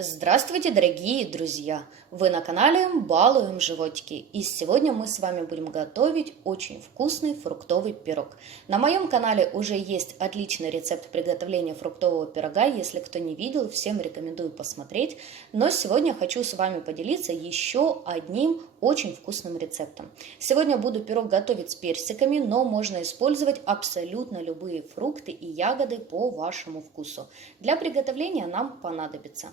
Здравствуйте, дорогие друзья! Вы на канале Балуем животики, и сегодня мы с вами будем готовить очень вкусный фруктовый пирог. На моем канале уже есть отличный рецепт приготовления фруктового пирога, если кто не видел, всем рекомендую посмотреть. Но сегодня хочу с вами поделиться еще одним очень вкусным рецептом. Сегодня буду пирог готовить с персиками, но можно использовать абсолютно любые фрукты и ягоды по вашему вкусу. Для приготовления нам понадобится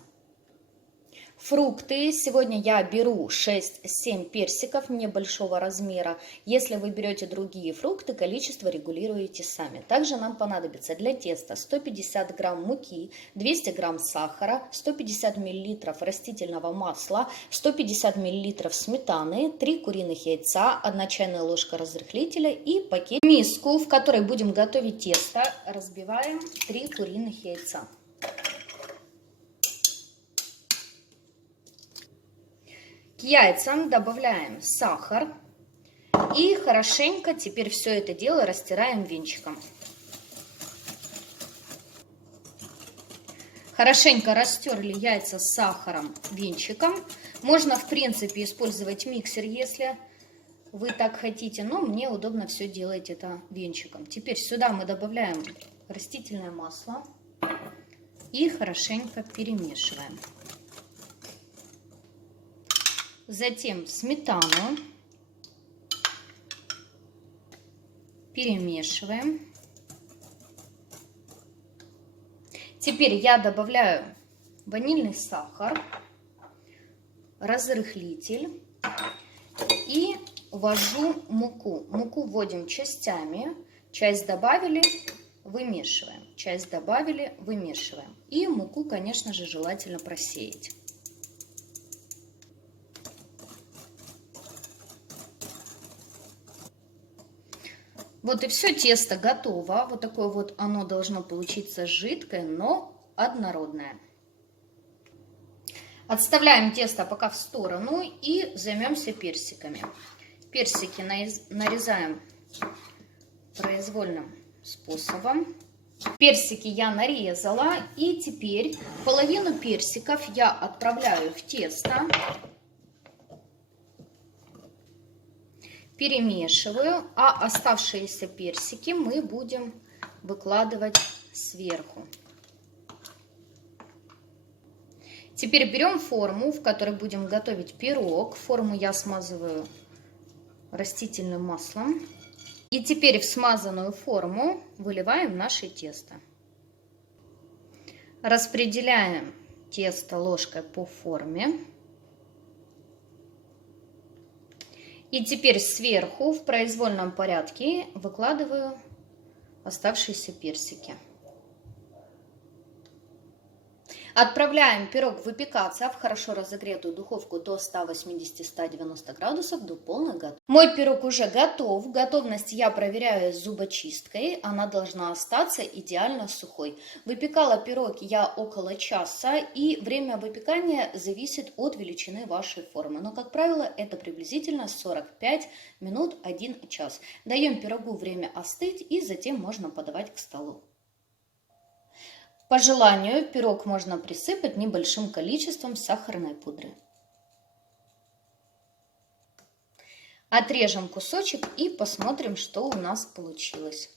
фрукты. Сегодня я беру 6-7 персиков небольшого размера. Если вы берете другие фрукты, количество регулируете сами. Также нам понадобится для теста 150 грамм муки, 200 грамм сахара, 150 миллилитров растительного масла, 150 миллилитров сметаны, 3 куриных яйца, 1 чайная ложка разрыхлителя и пакет. В миску, в которой будем готовить тесто, разбиваем 3 куриных яйца. К яйцам добавляем сахар и хорошенько теперь все это дело растираем венчиком. Хорошенько растерли яйца с сахаром венчиком. Можно, в принципе, использовать миксер, если вы так хотите, но мне удобно все делать это венчиком. Теперь сюда мы добавляем растительное масло и хорошенько перемешиваем. Затем сметану перемешиваем. Теперь я добавляю ванильный сахар, разрыхлитель и ввожу муку. Муку вводим частями. Часть добавили, вымешиваем. Часть добавили, вымешиваем. И муку, конечно же, желательно просеять. Вот и все, тесто готово. Вот такое вот оно должно получиться жидкое, но однородное. Отставляем тесто пока в сторону и займемся персиками. Персики нарезаем произвольным способом. Персики я нарезала, и теперь половину персиков я отправляю в тесто. Перемешиваю, а оставшиеся персики мы будем выкладывать сверху. Теперь берем форму, в которой будем готовить пирог. Форму я смазываю растительным маслом. И теперь в смазанную форму выливаем наше тесто. Распределяем тесто ложкой по форме. И теперь сверху в произвольном порядке выкладываю оставшиеся персики. Отправляем пирог выпекаться в хорошо разогретую духовку до 180-190 градусов до полной готовности. Мой пирог уже готов. Готовность я проверяю зубочисткой. Она должна остаться идеально сухой. Выпекала пирог я около часа, и время выпекания зависит от величины вашей формы. Но, как правило, это приблизительно 45 минут, 1 час. Даем пирогу время остыть, и затем можно подавать к столу. По желанию пирог можно присыпать небольшим количеством сахарной пудры. Отрежем кусочек и посмотрим, что у нас получилось.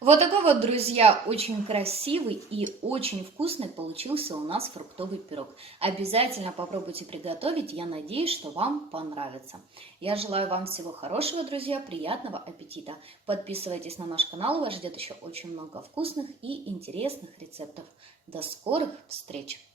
Вот такой вот, друзья, очень красивый и очень вкусный получился у нас фруктовый пирог. Обязательно попробуйте приготовить, я надеюсь, что вам понравится. Я желаю вам всего хорошего, друзья, приятного аппетита. Подписывайтесь на наш канал, вас ждет еще очень много вкусных и интересных рецептов. До скорых встреч!